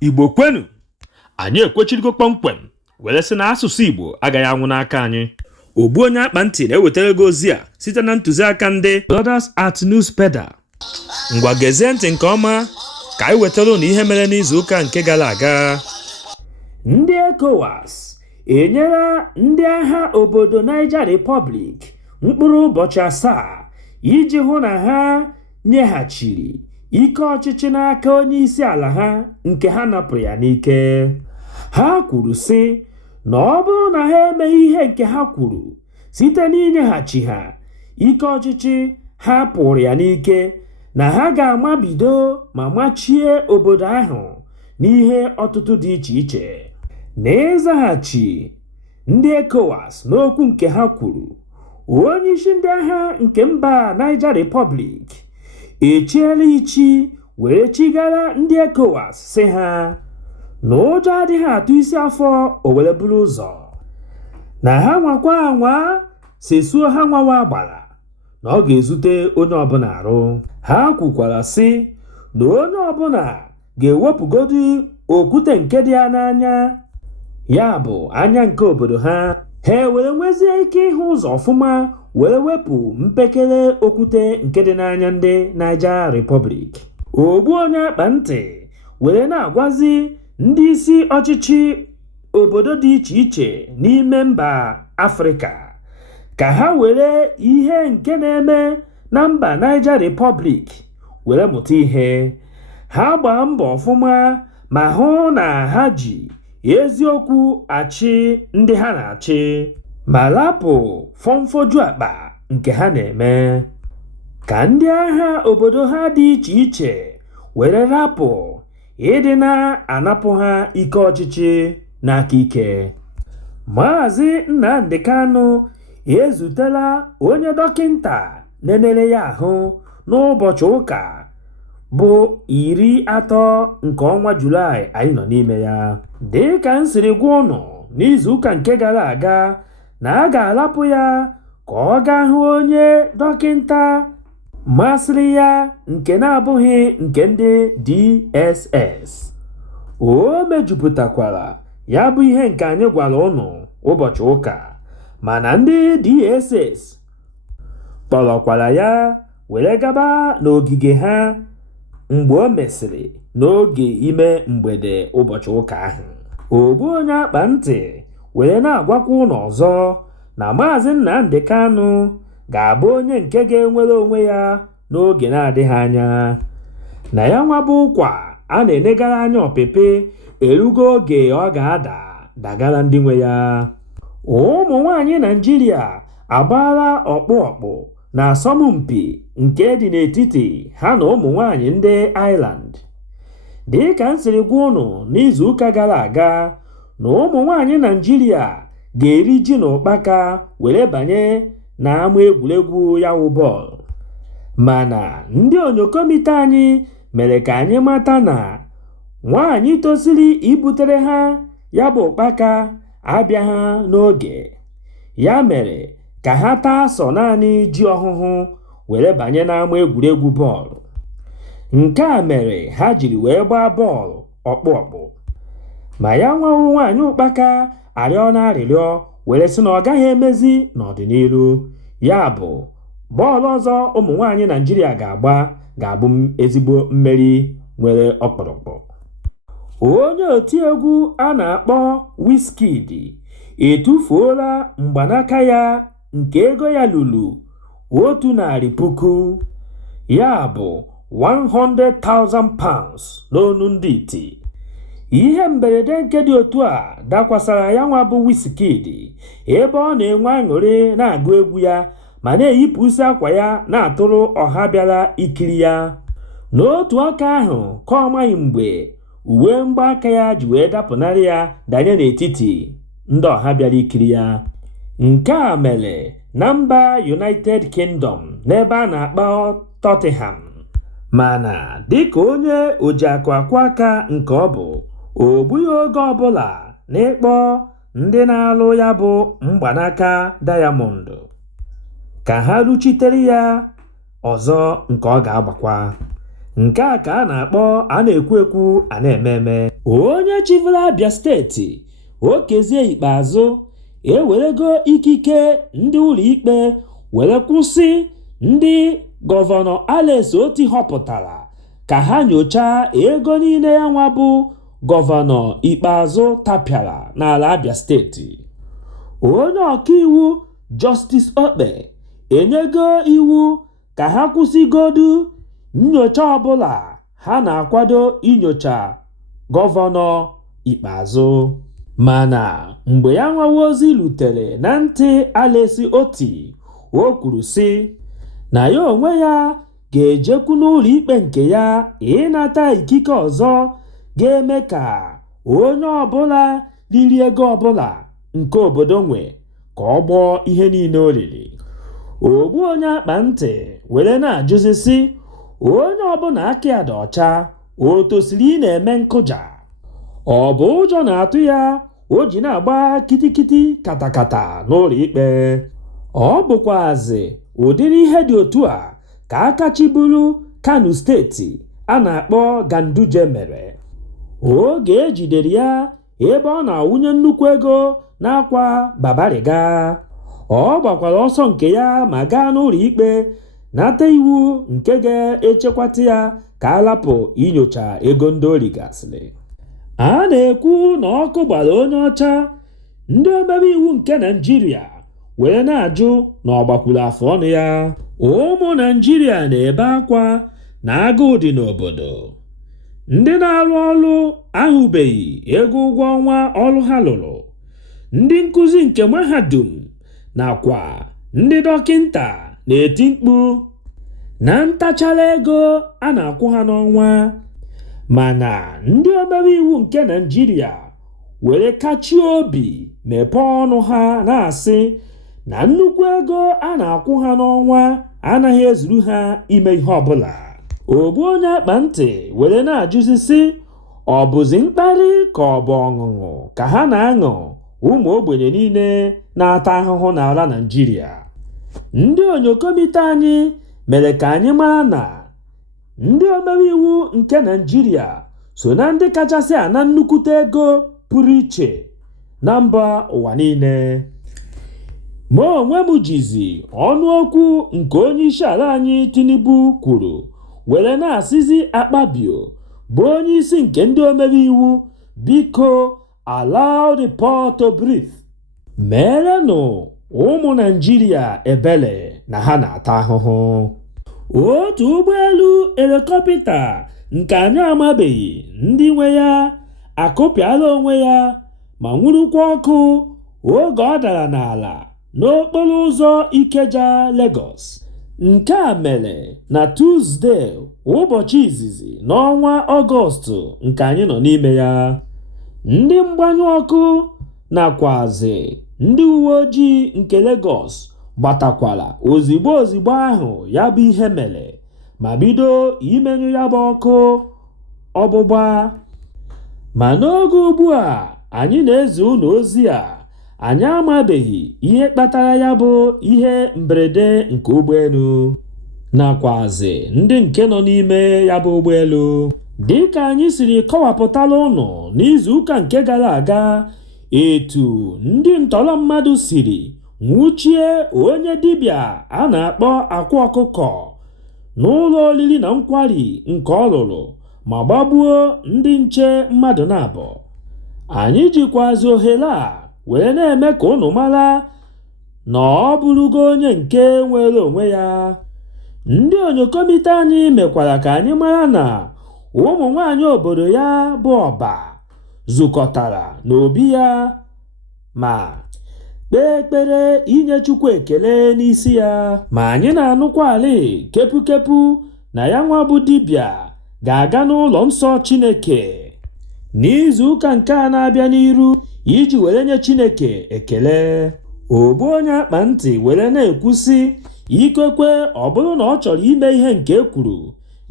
Igbo kwenu, anyị ekwechirigo kpọmkwem were sị na asụsụ Igbo agaghị anwụ n'aka anyị. Ogbuonyeakpanti na-ewetara gị ozi a site na ntụziaka ndị Brothers Art Newspaper. Ngwa gezie ntị nke ọma ka anyị wetara unu ihe mere n'izuụka nke gara aga. Ndị ECOWAS enyela ndị agha obodo Niger Republic mkpụrụ ụbọchị 7 iji hụ na ha nyeghachiri ike ọchịchị n'aka onye isi ala ha nke ha napụrụ ya n'ike. Ha kwuru sị na ọ bụrụ na ha emeghị ihe nke ha kwuru site n'inyeghachi ha ike ọchịchị ha pụrụ ya n'ike, na ha ga-amabido ma machie obodo ahụ n'ihe ọtụtụ dị iche iche. N'ịzaghachi ndị ECOWAS n'okwu nke ha kwuru, onye isi ndị agha nke mba Niger Republic echiela ichi were chigara ndị ECOWAS sị ha na ụjọ adịghị atụ isi afọ o were buru ụzọ, na ha nwakwa anwa sesuo ha nwawa agbara na ọ ga-ezute onye ọbụla arụ. Ha kwukwara sị na onye ọbụla ga-ewepụgodu okwute nke dị ya n'anya, ya bụ anya nke obodo ha were nwezie ike ịhụ ụzọ ọfụma were wepụ mpekere okwute nke dị n'anya ndị Niger Republic. Ogbuonyeakpanti were na-agwazi ndị isi ọchịchị obodo dị iche iche n'ime mba Afrịka ka ha were ihe nke na-eme na mba Niger Republic were mụta ihe. Ha gbaa mbọ ọfụma ma hụ na ha ji eziokwu achị ndị ha na-achị ma lapụ fọmfoju akpa nke ha na-eme, ka ndị agha obodo ha dị iche iche were rapụ ịdị na-anapụ ha ike ọchịchị n'aka ike. Maazị Nnamdi Kanu ezutela onye dọkịnta nenere ya ahụ n'ụbọchị ụka bụ 30 nke ọnwa Julaị anyị nọ n'ime ya. Dị ka m siri gwa ụnụ n'izuụka nke gara aga na a ga-alapụ ya ka ọ gaa hụ onye dọkịnta masịrị ya nke na-abụghị nke ndị DSS. O mejupụtakwara ya bụ ihe nke anyị gwara ụnụ ụbọchị ụka, mana ndị DSS kpọrọkwara ya were gaba n'ogige ha mgbe o mesịrị n'oge ime mgbede ụbọchị ụka ahụ. Ogbuonyeakpanti were na-agwakwa ụnụ ọzọ na Maazị Nnamdi Kanu ga-abụ onye nke ga-enwere onwe ya n'oge na-adịghị anya, na ya nwabụ ụkwa a na-enegara anya ọpịpị erugo oge ọ ga-dagara ndị nwe ya. Ụmụ nwanyị Naịjirịa agbaala ọkpụ na asọmpi nke dị n'etiti ha na ụmụ nwanyị ndị Ireland. Dị ka m siri gwa ụnụ n'izuụka gara aga na ụmụ nwanyị Naịjirịa ga-eri ji na ụkpaka were banye n'ama egwuregwu yawu bọọlụ, mana ndị onyokomite anyị mere ka anyị mata na nwaanyị tosiri ibutere ha ya bụ ụkpaka abịaghị n'oge, ya mere ka ha taa sọ naanị ji ọhụhụ were banye n'ama egwuregwu bọọlụ. Nke a mere ha jiri wee gbaa bọọlụ ọkpụ, ma ya nwawu nwaanyị ụkpaka arịọ na arịrịọ were sị na ọ gaghị emezi n'ọdịnihu, ya bụ bọọlụ ọzọ ụmụ nwanyị Naịjirịa ga-agba ga-abụ ezigbo mmeri nwere ọkpụrụkpụ. Onye otiegwu a na-akpọ Wizkid etufuola mgbanaka ya nke ego ya lụrụ 100,000, ya bụ 100,000 pounds n'onu ndị iti. Ihe mberede nke dị otu a dakwasara ya nwa bụ Wizkid ebe ọ na-enwe aṅụrị na-agụ egwu ya ma na-eyipụsi akwa ya na-atụrụ ọha bịara ikiri ya. N'otu aka ahụ ka ọ maghị mgbe uwe mgbaaka ya ji wee dapụnarị ya danye n'etiti ndị ọha bịara ikiri ya. Nke a mere na mba United Kingdom n'ebe a na-akpọ Tottenham, mana dịka onye ojiakụ akwa aka nke ọ bụ, o gbughị oge ọbụla n'ịkpọ ndị na-alụ ya bụ mgbanaka Diamond ka ha ruchitere ya ọzọ nke ọ ga-agbakwa. nke a ka a na-akpọ a na-ekwu ekwu a na-eme eme. Onye chịbụla Abia steeti Okezie Ikpeazụ ewerego ikike ndị ụlọ ikpe were kwụsị ndị gọvanọ Alex Oti họpụtara ka ha nyochaa ego niile ya nwa bụ gọvanọ Ikpeazụ tapịara n'ala Abia steeti. Onye ọkaiwu Justice Okpe enyego iwu ka ha kwụsịgodu nnyocha ọbụla ha na-akwado inyocha gọvanọ Ikpeazụ. Mana mgbe ya nwawa ozi lutere na ntị Alex Oti, o kwuru sị na ya onwe ya ga-ejekwu n'ụlọ ikpe nke ya ịnata ikike ọzọ ga-eme ka onye ọbụla riri ego ọbụla nke obodo nwe ka ọ gbọọ ihe niile o riri. Ogbuonyeakpanti were na-ajụzi sị onye ọbụla aka ya dị ọcha o tosiri ị na-eme nkụja? Ọ bụ ụjọ na-atụ ya o ji na-agba kitikiti katakata n'ụlọ ikpe? Ọ bụkwazị ụdịrị ihe dị otu a ka aka chịburu Kano steeti a na-akpọ Ganduje mere. Oge ejidere ya ebe ọ na-awụnye nnukwu ego n'akwa babariga. Ọ gbakwara ọsọ nke ya ma gaa n'ụlọ ikpe nata iwu nke ga-echekwata ya ka alapụ inyocha ego ndị o rigasịrị. A na-ekwu na ọkụ gbara onye ọcha. Ndị omebe iwu nke Naịjirịa were na-ajụ na ọ gbakwuru afọ ọnụ ya. Ụmụ Naịjirịa na-ebe akwa na agụụ dị n'obodo. Ndị na-arụ ọrụ ahụbeghị ego ụgwọ ọnwa ọrụ ha lụrụ. Ndị nkụzi nke mahadum nakwa ndị dọkịnta na-eti mkpu na ntachara ego a na-akwụ ha n'ọnwa. Mana ndị omebe iwu nke Naịjirịa were kachie obi mepee ọnụ ha na-asị na nnukwu ego a na-akwụ ha n'ọnwa anaghị ezuru ha ime ihe ọbụla. Ogbuonyeakpanti were na-ajụzi sị ọ bụzi mkparị ka ọ bụ ọṅụṅụ ka ha na-aṅụ ụmụ ogbenye niile na-ata ahụhụ n'ala Naịjirịa. Ndị onyokomite anyị mere ka anyị mara na ndị omebe iwu nke Naịjirịa so na ndị kachasị ana nnukwute ego pụrụ iche na mba ụwa niile. Ma onwe m jizi ọnụokwu nke onye isi ala anyị Tinubu kwuru were na-asịzi Akpabio bụ onye isi nke ndị omebe iwu, biko allow the poor to breathe. Merenụ ụmụ Naịjirịa ebele na ha na-ata ahụhụ. Otu ụgbọelu helikọpta nke anyị amabeghị ndị nwe ya akụpịala onwe ya ma nwurukwa ọkụ oge ọ dara n'ala n'okporo ụzọ Ikeja, Lagos. Nke a mere na Tuzdee, ụbọchị izizi n'ọnwa Ọgọstụ nke anyị nọ n'ime ya. Ndị mgbanyụ ọkụ nakwazi ndị uwe ojii nke Lagos gbatakwara ozigbo ahụ ya bụ ihe mere ma bido imenyụ ya bụ ọkụ ọgbụgba. Ma n'oge ugbu a anyị na-ezi unu ozi a, anyị amabeghị ihe kpatara ya bụ ihe mberede nke ụgbọelu nakwazi ndị nke nọ n'ime ya bụ ụgbọelu. Dịka anyị siri kọwapụtala ụnụ n'izuụka nke gara aga, etu ndị ntọrọ mmadụ siri nwụchie onye dibịa a na-akpọ Akwa Ọkụkọ n'ụlọ oriri na nkwari nke ọ lụrụ ma gbagbuo ndị nche mmadụ na-abọ. Anyị jikwazi ohere a wee na-eme ka ụnụ mara na ọ bụrụgo onye nke nwere onwe ya. Ndị onyokomite anyị mekwara ka anyị mara na ụmụ nwanyị obodo ya bụ Ọba zukọtara n'obi ya ma kpee ekpere inye Chukwu ekele n'isi ya. Ma anyị na-anụkwalị kepukepu na ya nwa bụ dibịa ga-aga n'ụlọ nsọ Chineke n'izuụka nke a na-abịa n'iru iji were nye Chineke ekele. Ogbuonyeakpanti were na-ekwusi ikekwe ọ bụrụ na ọ chọrọ ime ihe nke ekwuru,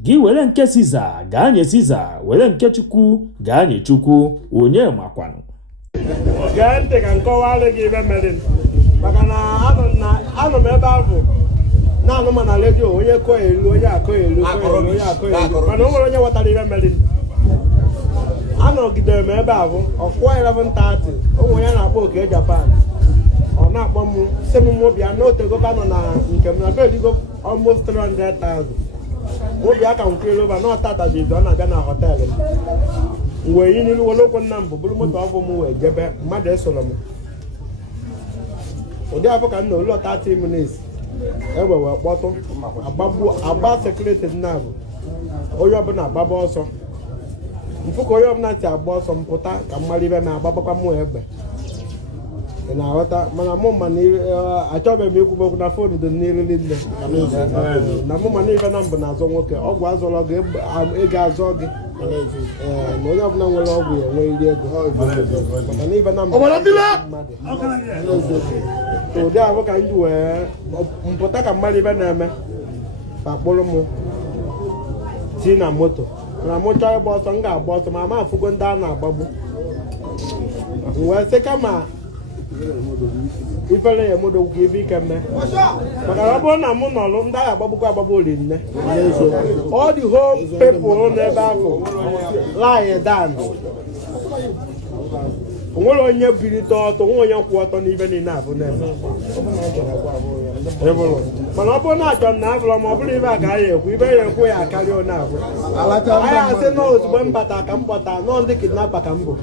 gị were nke Siza gaa nye Siza, were nke Chukwu gaa nye Chukwu, onye makwanụ. Gee ntị ka nkọwalụ gị ibe mere, maka na anọ m ebe ahụ na-anụ ma na redio onye kọọ elu onye akọ elu onye akọ elu mana o nwere onye ghọtara ihe mere. Anọgidere m ebe ahụ ọkụọ 11:30 ụmụ ya na-akpọ oke Japan ọ na-akpọ m sị m bịa n'otego ka nọ na nke m na beligo almost 300,000 obi aka nkwere over na ọtata ji ọ na-abịa na họteelụ m wee yi n'ilu were okwu nna m bụ bụrụ moto ọbụ m wee jebe mmadụ esoro m ụdị afọ ka m na ụlọ 30 minutes egbe wee kpọtụ agba sekuriti nna bụ onye ọbụla agbaba ọsọ mfụ ka onye ọbụla si agba ọsọ mpụta ka mmadụ ibe na-agbabakwa mụ egbe ị na-aghọta mana mụ ma achọbeghị m ikwu okwu na fon dị n'iru niile na mụ ma n'ife na mbụ na-azọ nwoke ọgwụ azụrọ gị ego azọ gị na onye ọbụla nwere ọgwụ ya enwe iri ego maka na ife na mbụ ụdị ahụ ka m ji wee mpụta ka mmadụ ibe na-eme ka kpụrụ m si na moto na mụ chọọ ịgba ọsọ m ga-agba ọsọ ma ma afụgo ndị a na-agbagbu wee sị kama ifere ya modo gị ebe ike mme maka na ọ bụrụ na mụ nọrụ ndị agha agbagbukwa agbagbu ori nne all the whole people n'ebe ahụ lie down o nwere onye bilite ọtọ nwe onye kwụ ọtọ n'ibe niile abụ na-eme mana ọ bụrụ na achọ na abụrọ ma ọ bụrụ ibe a ka ya ekwu ibe ya ekwu ya akarị onye abụ anyị asị na ozugbo m bata ka m kpọta nọọ ndị kidnapa ka m bụ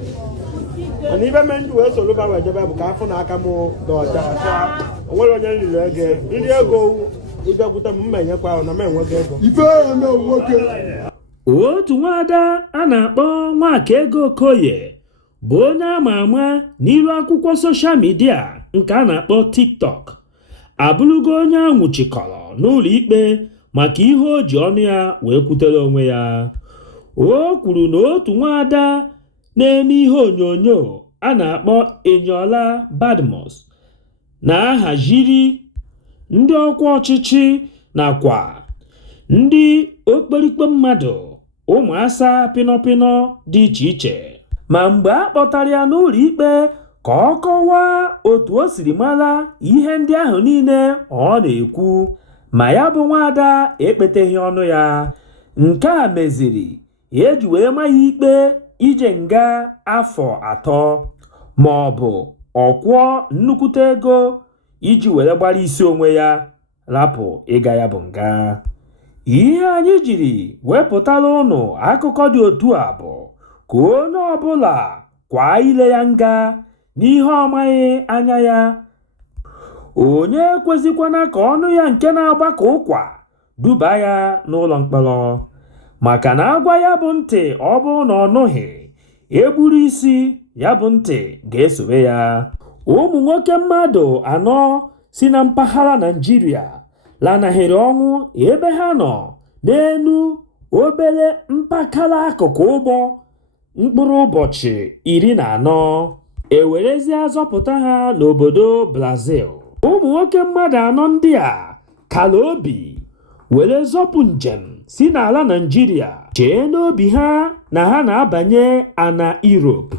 mana ibe me ndị wee soro ba wee jebe bụ ka afọ na aka m dị ọcha o nwere onye nriri ego nri ego ịbịakwute m mma enyekwa ahụ na m enwego ego. Otu nwaada a na-akpọ Nwakaego Okoye bụ onye ama ama n'ilu akwụkwọ soshal midia nke a na-akpọ TikTok abụrụgo onye a nwụchikọrọ n'ụlọ ikpe maka ihe o ji ọnụ ya wee kwutere onwe ya. O kwuru na otu nwaada na-eme ihe onyonyo a na-akpọ Eniola Badmus na-ahaziri ndị ọkwa ọchịchị nakwa ndị okpurikpe mmadụ ụmụasa pịnọpịnọ dị iche iche, ma mgbe a kpọtara ya n'ụlọ ikpe ka ọ kọwaa otu o siri mara ihe ndị ahụ niile ọ na-ekwu, ma ya bụ nwaada ekpeteghị ọnụ ya. Nke a meziri eji wee ma ya ikpe ije nga afọ 3 ma ọ bụ ọkwụọ nnukwute ego iji were gbara isi onwe ya rapụ ịga ya bụ nga. Ihe anyị jiri wepụtara ụnụ akụkọ dị otu a bụ ka onye ọbụla kwa ile ya nga n'ihe ọmaghị anya ya. Onye ekwezikwana ka ọnụ ya nke na-agba ka ụkwa duba ya n'ụlọ mkpọrọ, maka na agwa ya bụ ntị ọ bụrụ na ọ nụghị egburu isi ya bụ ntị ga-esobe ya. Ụmụ nwoke mmadụ 4 si na mpaghara Naịjirịa lanahịrị ọnwụ ebe ha nọ n'elu obere mpakala akụkụ ụgbọ mkpụrụ ụbọchị 14 ewerezie zọpụta ha n'obodo Brazil. Ụmụ nwoke mmadụ 4 ndị a kala obi were zọpụ njem si n'ala Naịjirịa chee n'obi ha na ha na-abanye ana Europe,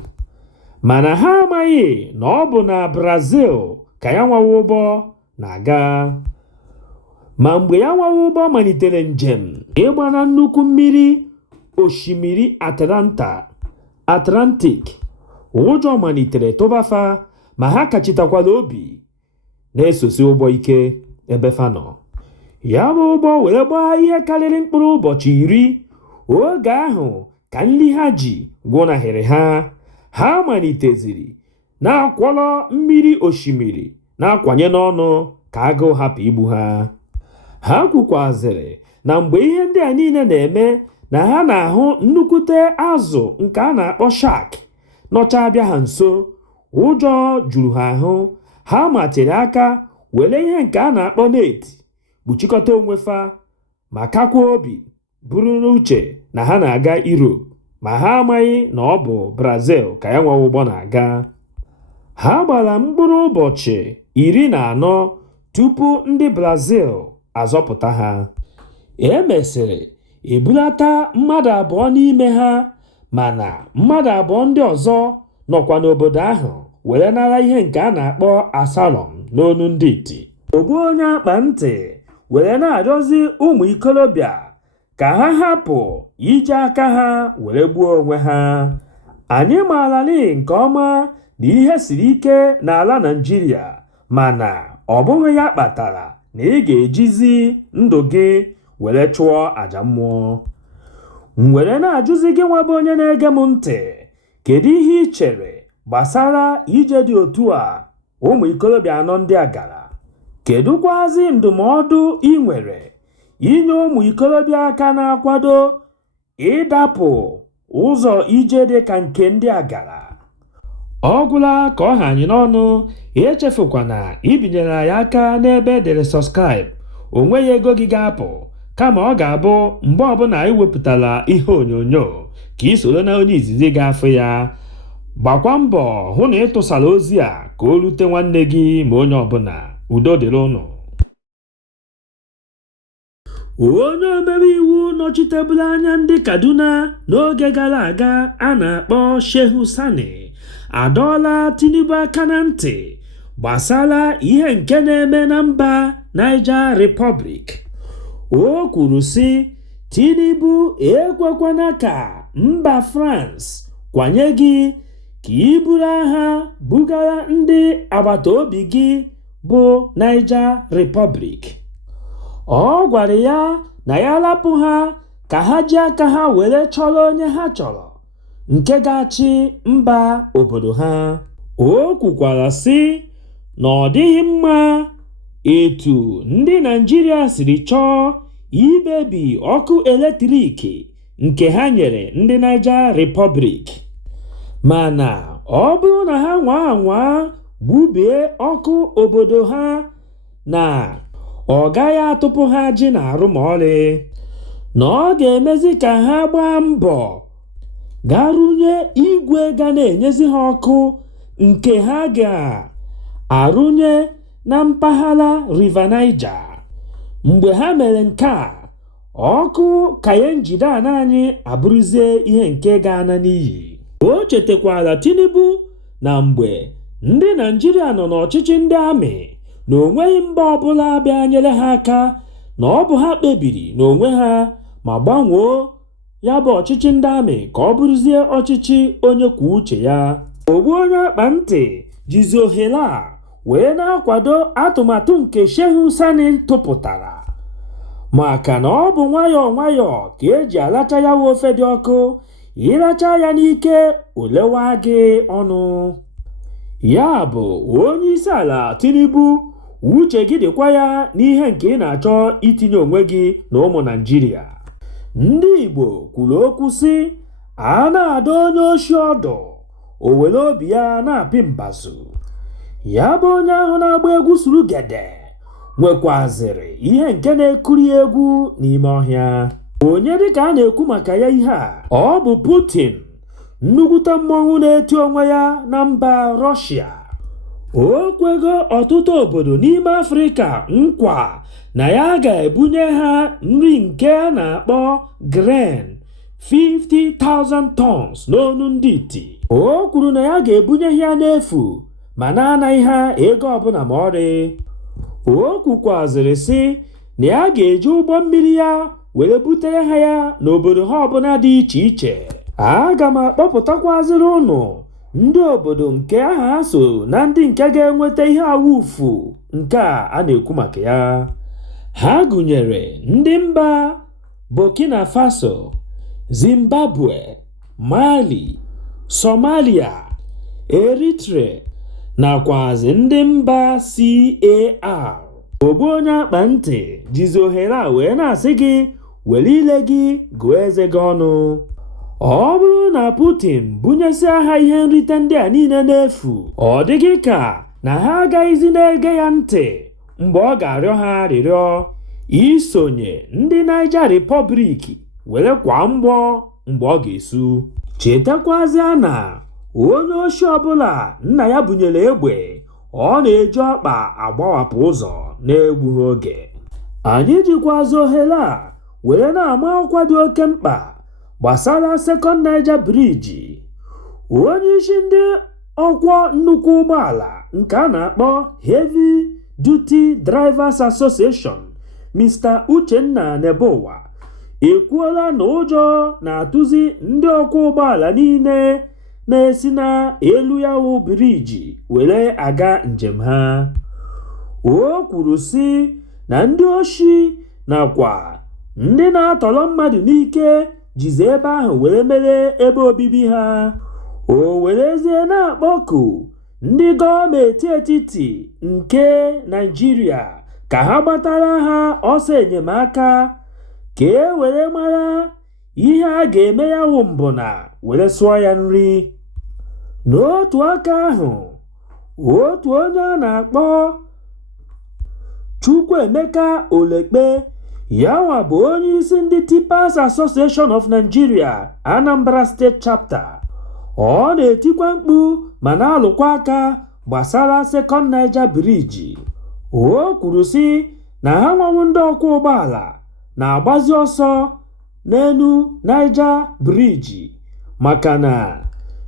mana ha amaghị na ọ bụ na Brazil ka ya nwawa ụgbọ na-aga. Ma mgbe ya nwawa ụgbọ malitere njem ịgba na nnukwu mmiri osimiri Atlantic, ụjọ malitere tụbafa ma ha kachitakwala obi na-esosi ụgbọ ike ebe fa nọ. Ya bụ ụgbọ were gbaa ihe karịrị mkpụrụ ụbọchị 10. Oge ahụ ka nri ha ji gwụnahịrị ha. Ha maliteziri na-akwọrọ mmiri osimiri na-akwanye n'ọnụ ka agụụ hapụ igbu ha. Ha kwukwazịrị na mgbe ihe ndị a niile na-eme na ha na-ahụ nnukwute azụ nke a na-akpọ shark nọcha abịa ha nso. Ụjọ juru ha ahụ. Ha matịrị aka were ihe nke a na-akpọ net kpuchikọta onwe fa ma kakwa obi buru n'uche na ha na-aga Europe, ma ha amaghị na ọ bụ Brazil ka ya nwa ụgbọ na-aga. Ha gbara mkpụrụ ụbọchị 14 tupu ndị Brazil azọpụta ha. Emesịrị ebulata mmadụ 2 n'ime ha, mana mmadụ 2 ndị ọzọ nọkwa n'obodo ahụ were nara ihe nke a na-akpọ asylum n'onu ndị iti. Ogbuonyeakpanti were na-arịọzi ụmụ ikolobịa ka ha hapụ iji aka ha were gbuo onwe ha. Anyị maarali nke ọma na ihe siri ike n'ala Naịjirịa, mana ọ bụghị ya kpatara na ị ga-ejizi ndụ gị were chụọ àjà mmụọ. M were na-ajụzi gị nwa bụ onye na-ege m ntị, kedu ihe ị chere gbasara ije dị otu a ụmụ ikolobịa anọ ndị a gara? Kedụkwazi ndụmọdụ ị nwere inye ụmụ ikolobịa aka na-akwado ịdapụ ụzọ ije dị ka nke ndị a gara? Ọ gwụla ka ọ ha anyị n'ọnụ, echefukwana ibinyere anyị aka n'ebe edere subscribe. O nweghị ego gị ga-apụ, kama ọ ga-abụ mgbe ọbụla anyị wepụtara ihe onyonyo ka ị soro na onye izizi ga-afụ ya. Gbakwa mbọ hụ na ị tụsara ozi a ka o rute nwanne gị ma onye ọbụla. Udo dịrị ụnụ. Onye omebe iwu nọchitebụrụ anya ndị Kaduna n'oge gara aga a na-akpọ Shehu Sani adọọla Tinubu aka na ntị gbasara ihe nke na-eme na mba Niger Republic. O kwuru sị, Tinubu ekwekwana ka mba France kwanye gị ka i buru agha bugara ndị agbata obi gị bụ Niger Republic. Ọ gwara ya na ya lapụ ha ka ha ji aka ha were chọrọ onye ha chọrọ nke ga-achị mba obodo ha. O kwukwara sị na ọ dịghị mma etu ndị Naịjirịa siri chọọ ibebi ọkụ eletrik nke ha nyere ndị Niger Republic, mana ọ bụrụ na ha nwaa gbubie ọkụ obodo ha, na ọ gaghị atụpụ ha ji n'arụ ma ọlị, na ọ ga-emezi ka ha gbaa mbọ garụnye igwe ga na-enyezi ha ọkụ nke ha ga-arụnye na mpaghara River Niger. Mgbe ha mere nke a, ọkụ Kayenjidan anyị abụrụzie ihe nke ga-ana n'iyi. O chetakwara Tinubu na mgbe ndị Naịjirịa nọ n'ọchịchị ndị amị na onweghị mba ọbụla bịa nyere ha aka, na ọ bụ ha kpebiri n'onwe ha ma gbanwoo ya bụ ọchịchị ndị amị ka ọ bụrụzie ọchịchị onye kwuo uche ya. Ogbuonyeakpanti jizi ohere a wee na-akwado atụmatụ nke Shehu Sani tụpụtara, maka na ọ bụ nwayọọ ka eji alacha ya ofe dị ọkụ. Ịracha ya n'ike olewa gị ọnụ. Ya bụ onye isi ala Tinubu, uche gị dịkwa ya n'ihe nke ị na-achọ itinye onwe gị na ụmụ Naịjirịa. Ndị Igbo kwuru okwu sị, a na-adọ onye oshi ọdụ, o were obi ya na-apị mbazụ. Ya bụ onye ahụ na-agba egwu surugede nwekwazịrị ihe nke na-ekuri egwu n'ime ọhịa. Onye dịka a na-ekwu maka ya ihe a, ọ bụ Putin, nnukwute mmọnwụ na-eti onwe ya na mba Rọshia. O kwego ọtụtụ obodo n'ime Afrịka nkwa na ya ga-ebunye ha nri nke a na-akpọ grain 50,000 tons n'onu ndị iti. O kwuru na ya ga-ebunye ya n'efu ma na-anaghị ha ego ọbụla ma ọrị. O kwukwazịrị sị na ya ga-eji ụgbọ mmiri ya were butere ha ya n'obodo ha ọbụla dị iche iche. Aga m akpọpụtakwazịrị ụnụ ndị obodo nke aha ha so na ndị nke ga-enweta ihe awufu nke a na-ekwu maka ya. Ha gụnyere ndị mba Burkina Faso, Zimbabwe, Mali, Somalia, Eritrea nakwazi ndị mba CAR. Ogbuonyeakpanti jizi ohere a wee na-asị gị were ile gị gụọ eze gị ọnụ. Ọ bụrụ na Putin bunyesịa ha ihe nrite ndị a niile n'efu, ọ dịghị ka na ha agaghịzi na-ege ya ntị mgbe ọ ga-arịọ ha arịrịọ isonye ndị Niger Republic were kwa mgbọ mgbe ọ ga-esu. Chetakwazịa na onye oshi ọbụla nna ya bunyere egbe, ọ na-eji ọkpa agbawapụ ụzọ na-egbughị oge. Anyị jikwazi ohere a were na-ama ọkwa dị oke mkpa gbasara Second Niger Bridge. Onye isi ndị ọkwọ nnukwu ụgbọala nke a na-akpọ Heavy Duty Drivers Association Mr. Uchenna Nebowa ekwuola na ụjọ na-atụzi ndị ọkwọ ụgbọala niile na-esi n'elu ya wụ biriji were aga njem ha. O kwuru sị na ndị oshi nakwa ndị na-atọrọ mmadụ n'ike jizi ebe ahụ were mere ebe obibi ha. O werezie na-akpọku ndị gọọmenti etiti nke Naịjirịa ka ha gbatara ha ọsọ enyemaka ka e were mara ihe a ga-eme ya wụ mbụ na were sụọ ya nri. N'otu aka ahụ, otu onye a na-akpọ Chukwuemeka Olekpe, yanwa bụ onye isi ndị Tippers Association of Nigeria Anambra State Chapter, ọ na-etikwa mkpu ma na-alụkwa aka gbasara Second Niger Bridge. O kwuru sị na ha nwanwu ndị ọkwọ ụgbọala na-agbazi ọsọ n'elu Niger Bridge maka na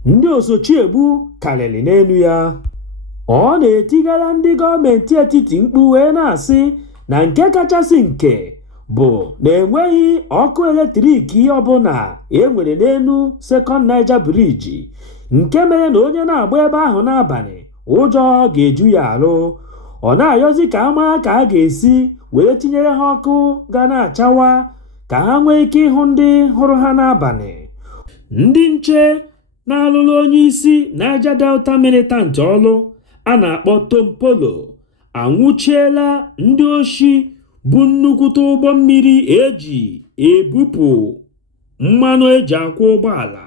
ndị osochiegbu karịrị n'elu ya. Ọ na-etigara ndị gọọmenti etiti mkpu wee na-asị na nke kachasị nke bụ na enweghị ọkụ eletrik ọbụla enwere n'elu Second Niger Bridge, nke mere na onye na-agba ebe ahụ n'abalị ụjọ ga-eju ya arụ. Ọ na-ayọzi ka ama ka a ga-esi were tinyere ha ọkụ ga na-achawa ka ha nwee ike ịhụ ndị hụrụ ha n'abalị. Ndị nche na-alụrụ onye isi Niger Delta militant ọlụ a na-akpọ Tom Polo anwụchiela ndị oshi bụ nnukwute ụgbọ mmiri eji ebupụ mmanụ eji akwọ ụgbọala.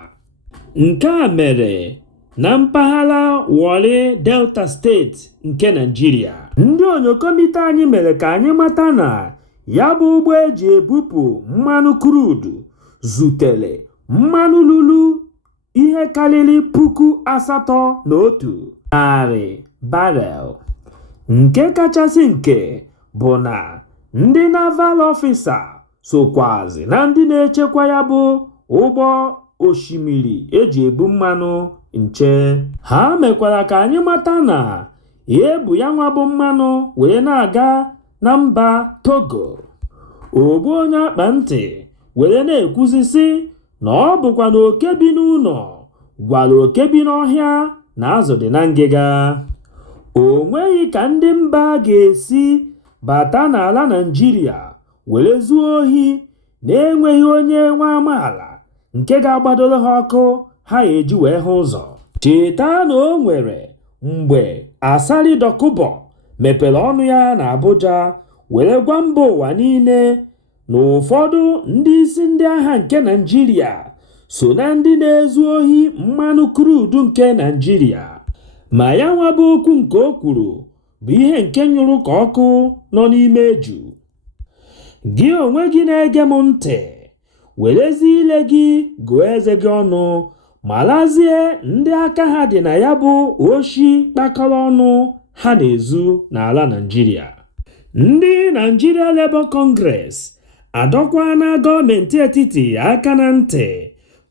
Nke a mere na mpaghara Warri Delta steeti nke Nigeria. Ndị onyokomite anyị mere ka anyị mata na ya bụ ụgbọ eji ebupụ mmanụ krudu zutere mmanụ lulu ihe karịrị 881 barel. Nke kachasị nke bụ na ndị naval ọfisa sokwazi na ndị na-echekwa ya bụ ụgbọ osimiri eji ebu mmanụ nche. Ha mekwara ka anyị mata na ebu ya nwa bụ mmanụ wee na-aga na mba Togo. Ogbuonyeakpanti were na-ekwuzisi na ọ bụkwa na oke bi n'ụlọ gwara oke bi n'ọhịa na azụ dị na ngịga. O nweghị ka ndị mba ga-esi bata n'ala Naịjirịa were zuo ohi na-enweghị onye nwe amaala nke ga-agbadoro ha ọkụ ha eji wee hụ ụzọ. Cheta na o nwere mgbe Asari Dokubo mepere ọnụ ya na Abuja were gwa mba ụwa niile na ụfọdụ ndị isi ndị agha nke Naịjirịa so na ndị na-ezu ohi mmanụ krudu nke Naịjirịa. Ma ya nwa bụ okwu nke o kwuru bụ ihe nke nyụrụ ka ọkụ nọ n'ime eju. Gị onwe gị na-ege m ntị, werezi ile gị gụọ eze gị ọnụ ma lazie ndị aka ha dị na ya bụ oshi kpakọrọ ọnụ ha na-ezu n'ala Naịjirịa. Ndị Nigeria Labour Congress adọkwana gọọmenti etiti aka na ntị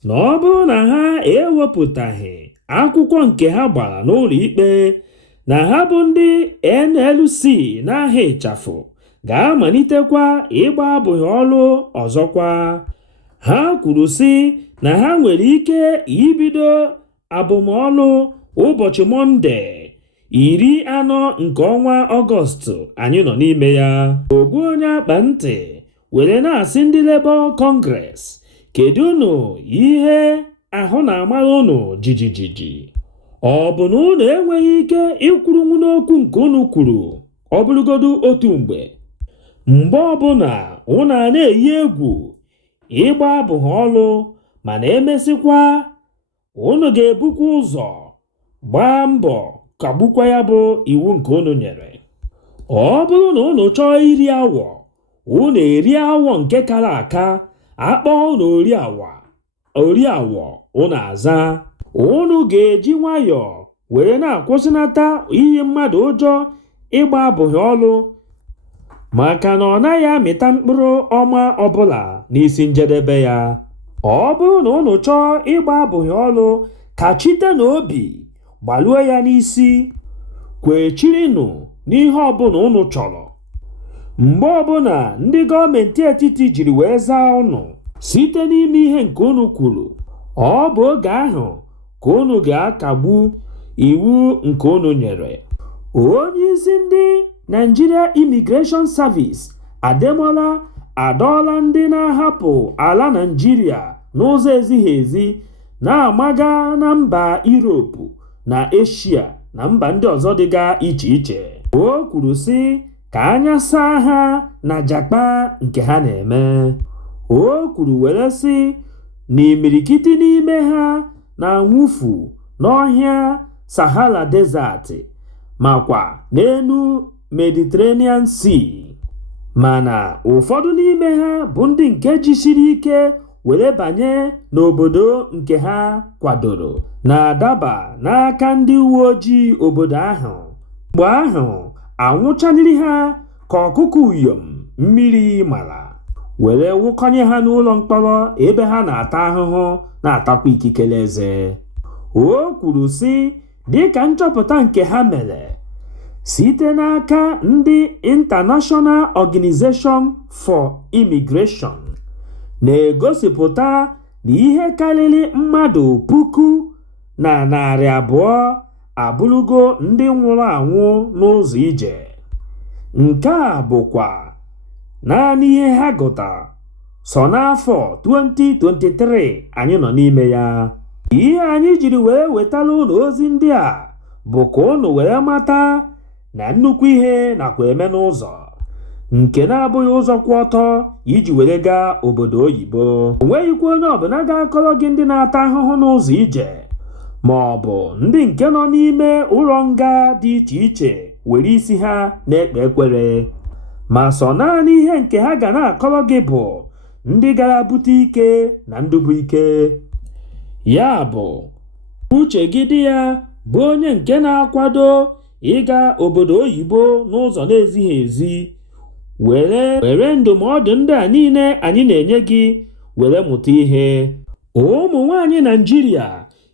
na ọ bụrụ na ha ewepụtaghị akwụkwọ nke ha gbara n'ụlọ ikpe na ha bụ ndị NLC n'aha ịchafụ ga-amalitekwa ịgba abụghị ọrụ ọzọkwa. Ha kwuru sị na ha nwere ike ibido abụmọlụ ụbọchị Mọnde 40 nke ọnwa Ọgọstụ anyị nọ n'ime ya. Ogbuonyeakpanti were na-asị ndị Labour Congress, kedu unu ihe ahụ na-amara unu jijijiji? Ọ bụ na unu enweghị ike ikwurunwu n'okwu nke unu kwuru ọ bụrụgodu otu mgbe ọbụla unu a na-eyi egwu ịgba abụghị ọlụ, mana emesịkwa unu ga-ebukwa ụzọ gbaa mbọ kagbukwa ya bụ iwu nke unu nyere. Ọ bụrụ na unu chọọ iri awọ, unu eri awọ nke kara aka, akpọ unu ori awọ unu aza. Unu ga-eji nwayọọ were na-akwụsịnata iyi mmadụ ụjọ ịgba abụghị ọlụ, maka na ọ naghị amịta mkpụrụ ọma ọbụla n'isi njedebe ya. Ọ bụrụ na unu chọọ ịgba abụghị ọlụ, kachite n'obi gbaluo ya n'isi, kwechirinụ n'ihe ọbụla unu chọrọ. mgbe ọbụla ndị gọọmenti etiti jiri wee zaa ụnụ site n'ime ihe nke unu kwuru, ọ bụ oge ahụ ka unu ga-akagbu iwu nke unu nyere. Onye isi ndị Nigeria Immigration Service Ademola adọọla ndị na-ahapụ ala Nigeria n'ụzọ ezighi ezi na-amaga na mba Europe na Asia na mba ndị ọzọ dịga iche iche. O kwuru sị ka anya saa ha na jakpa nke ha na-eme. O kwuru were sị na imirikiti n'ime ha na-anwụfu n'ọhịa Sahara Desert makwa n'elu Mediterranean Sea, mana ụfọdụ n'ime ha bụ ndị nke jisiri ike were banye n'obodo nke ha kwadoro na-adaba n'aka ndị uwe ojii obodo ahụ. Mgbe ahụ anwụchaniri ha ka ọkụkọ uyom mmiri mara, were wụkọnye ha n'ụlọ mkpọrọ ebe ha na-ata ahụhụ na-atakwa ikikere eze. O kwuru sị dịka nchọpụta nke ha mere site n'aka ndị International Organization for Immigration na-egosipụta na ihe karịrị mmadụ 1,200 abụrụgo ndị nwụrụ anwụ n'ụzọ ije. Nke a bụkwa naanị ihe ha gụtara sọ n'afọ 2023 anyị nọ n'ime ya. Ihe anyị jiri wee wetara ụlọ ozi ndị a bụ ka unu wee mata na nnukwu ihe nakwa eme n'ụzọ nke na-abụghị ụzọ kwụ ọtọ iji were gaa obodo oyibo. O nweghịkwa onye ọbụla ga-akọrọ gị ndị na-ata ahụhụ n'ụzọ ije ma ọ bụ ndị nke nọ n'ime ụlọ nga dị iche iche were isi ha na-ekpe ekwere, ma sọ naanị ihe nke ha ga na-akọrọ gị bụ ndị gara bute ike na ndubu ike. Ya bụ uche gị dị ya bụ onye nke na-akwado ịga obodo oyibo n'ụzọ na-ezighị ezi, were ndụmọdụ ndị a niile anyị na-enye gị were mụta ihe. Ụmụ nwanyị Naịjirịa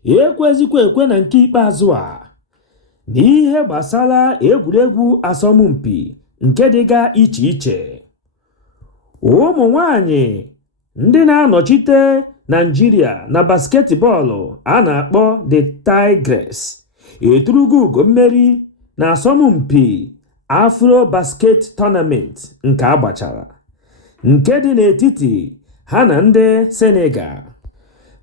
ekwezikwa ekwe na nke ikpeazụ a n'ihe gbasara egwuregwu asọmpi nke dịga iche iche. Ụmụ nwanyị ndị na-anọchite Naịjirịa na basketbọọlụ a na-akpọ the Tigers eturugo ugo mmeri na asọmpi Afro Basket Tournament nke agbachara, nke dị n'etiti ha na ndị Senegal.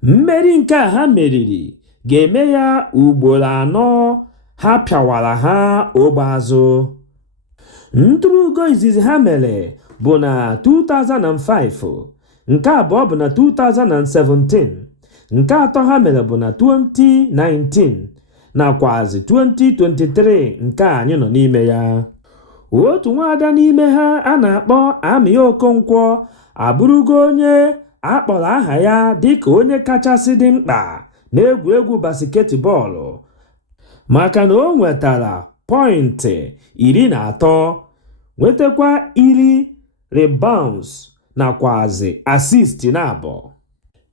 Mmeri nke a ha meriri ga-eme ya ugboro 4 ha pịawara ha ogbe azụ. Ntụrụugo izizi ha mere bụ na 2005, nke abụọ bụ na 2017, nke atọ ha mere bụ na 2019 nakwazi 2023 nke anyị nọ n'ime ya. Otu nwaada n'ime ha a na-akpọ Ami Okonkwo abụrụgo onye akpọrọ aha ya dịka onye kachasị dị mkpa n'egwuregwu basketbọọlụ maka na o nwetara pọịntị 13, nwetakwa 10 rebounds nakwazi assist na-abọ.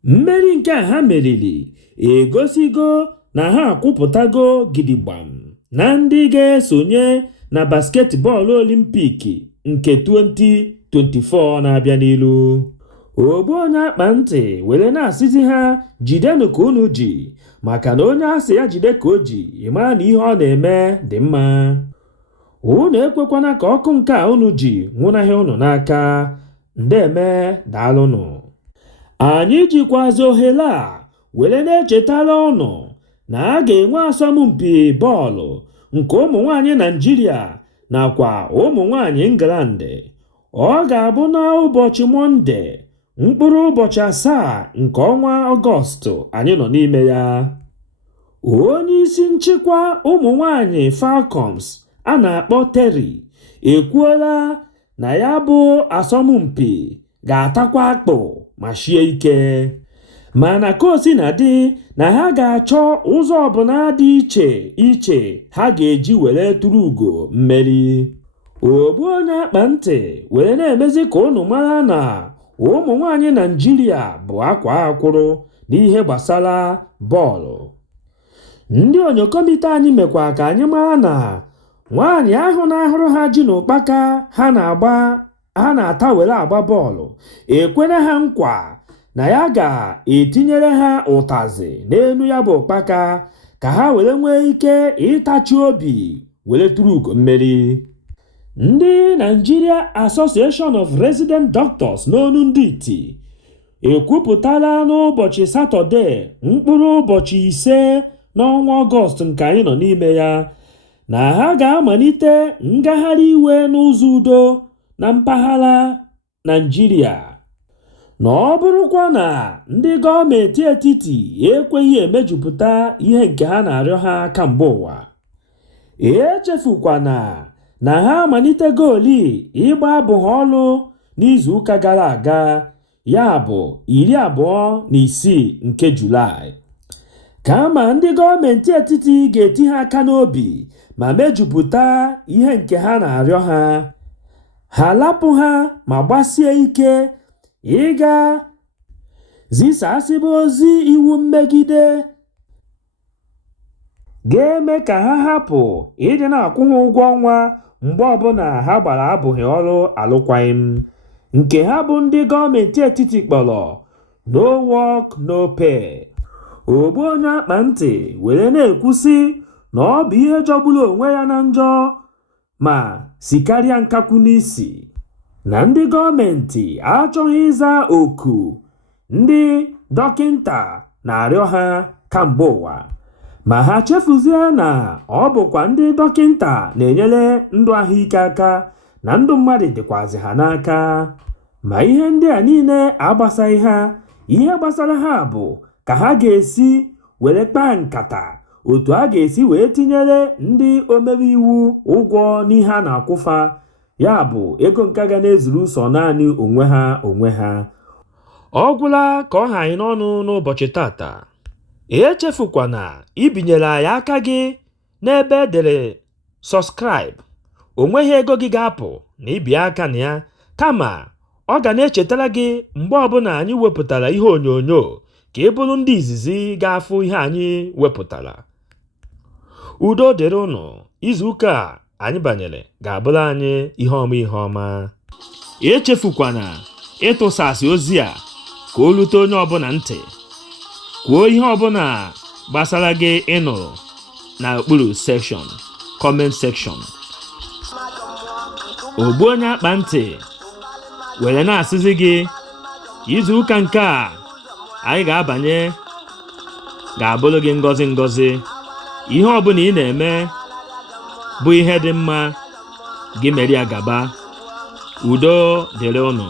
Mmeri nke a ha meriri egosigo na ha akwụpụtago gidigbam na ndị ga-esonye na basketbọọlụ Olimpik nke 2024 na-abịa n'ilu. Ogbuonyeakpanti were na-asịzi ha jidenụ ka unu ji, maka na onye asị ya jide ka o ji ịmara na ihe ọ na-eme dị mma. Unu ekwekwana ka ọkụ nke a unu ji nwụnahịa unu n'aka. Ndeme daalụnụ. Anyị jikwazi ohere a were na-echetara unu na a ga-enwe asọmpi bọọlụ nke ụmụ nwanyị Naịjirịa nakwa ụmụ nwanyị England. Ọ ga-abụ n'ụbọchị Mọnde mkpụrụ ụbọchị 7 nke ọnwa Ọgọstụ anyị nọ n'ime ya. Onye isi nchịkwa ụmụ nwanyị Falcons a na-akpọ Terry ekwuola na ya bụ asọmpi ga-atakwa akpụ ma shie ike, mana ka o si na dị na ha ga-achọ ụzọ ọbụla dị iche iche ha ga-eji were tụrụ ugo mmeri. Ogbuonyeakpanti were na-emezi ka unu mara na ụmụ nwanyị Naịjirịa bụ akwa akwụrụ n'ihe gbasara bọọlụ. Ndị onye kọmite anyị mekwa ka anyị mara na nwaanyị ahụ na-ahụrụ ha ji na ụkpaka ha na-ata were agba bọọlụ ekwere ha nkwa na ya ga-etinyere ha ụtazị n'elu ya bụ ụkpaka ka ha were nwee ike ịtachi obi were tụrụ ugo mmeri. Ndị Nigeria Association of Resident Doctors n'onu ndị iti ekwupụtala n'ụbọchị Satọde mkpụrụ ụbọchị 5 n'ọnwa Ọgọst nke anyị nọ n'ime ya na ha ga-amalite ngagharị iwe n'ụzọ udo na mpaghara Nigeria, na ọ bụrụkwa na ndị gọọmenti etiti ekweghị emejupụta ihe nke ha na-arịọ ha kamgbe ụwa. Echefukwana na ha amalitego ịgba abụ ha ọlụ n'izuụka gara aga, ya bụ 26 nke Julaị, kama ndị gọọmenti etiti ga-eti ha aka n'obi ma mejupụta ihe nke ha na-arịọ ha lapụ ha ma gbasie ike ịga zisasịba ozi iwu mmegide ga-eme ka ha hapụ ịdị na-akwụ ha ụgwọ ọnwa mgbe ọbụla ha gbara abụghị ọrụ alụkwaghịm, nke ha bụ ndị gọọmenti etiti kpọrọ no work no pay. Ogbuonyeakpanti were na-ekwusi na ọ bụ ihe jọgburu onwe ya na njọ ma sikarịa nkakwu n'isi na ndị gọọmenti achọghị ịza oku ndị dọkịnta na-arịọ ha kamgbe ụwa, ma ha chefuzie na ọ bụkwa ndị dọkịnta na-enyere ndụ ahụike aka na ndụ mmadụ dịkwazị ha n'aka. Ma ihe ndị a niile agbasaghị ha. Ihe gbasara ha bụ ka ha ga-esi were kpaa nkata otu a ga-esi wee tinyere ndị omebe iwu ụgwọ n'ihe a na-akwụfa, ya bụ ego nke ga na-ezuru ụsọ naanị onwe ha. Ọ gwụla ka ọ ha anyị n'ọnụ n'ụbọchị tata. Echefukwana ibinyere anyị aka gị n'ebe edere subscribe. O nweghị ego gị ga-apụ na ibie aka na ya, kama ọ ga na-echetara gị mgbe ọbụla anyị wepụtara ihe onyonyo ka ị bụrụ ndị izizi ga-afụ ihe anyị wepụtara. Udo dịrị ụnụ. Izuụka anyị banyere ga-abụrụ anyị ihe ọma. Echefukwana ịtụsasị ozi a ka o lute onye ọbụla ntị. Kwuo ihe ọbụla gbasara gị ịnụrụ n'okpuru section comment section. Ogbuonyeakpanti were na-asịzi gị izuụka nke a anyị ga-abanye ga-abụrụ gị ngọzi. Ihe ọbụla ị na-eme bụ ihe dị mma, gị mere ya gaba. Udo dịrị ụnụ.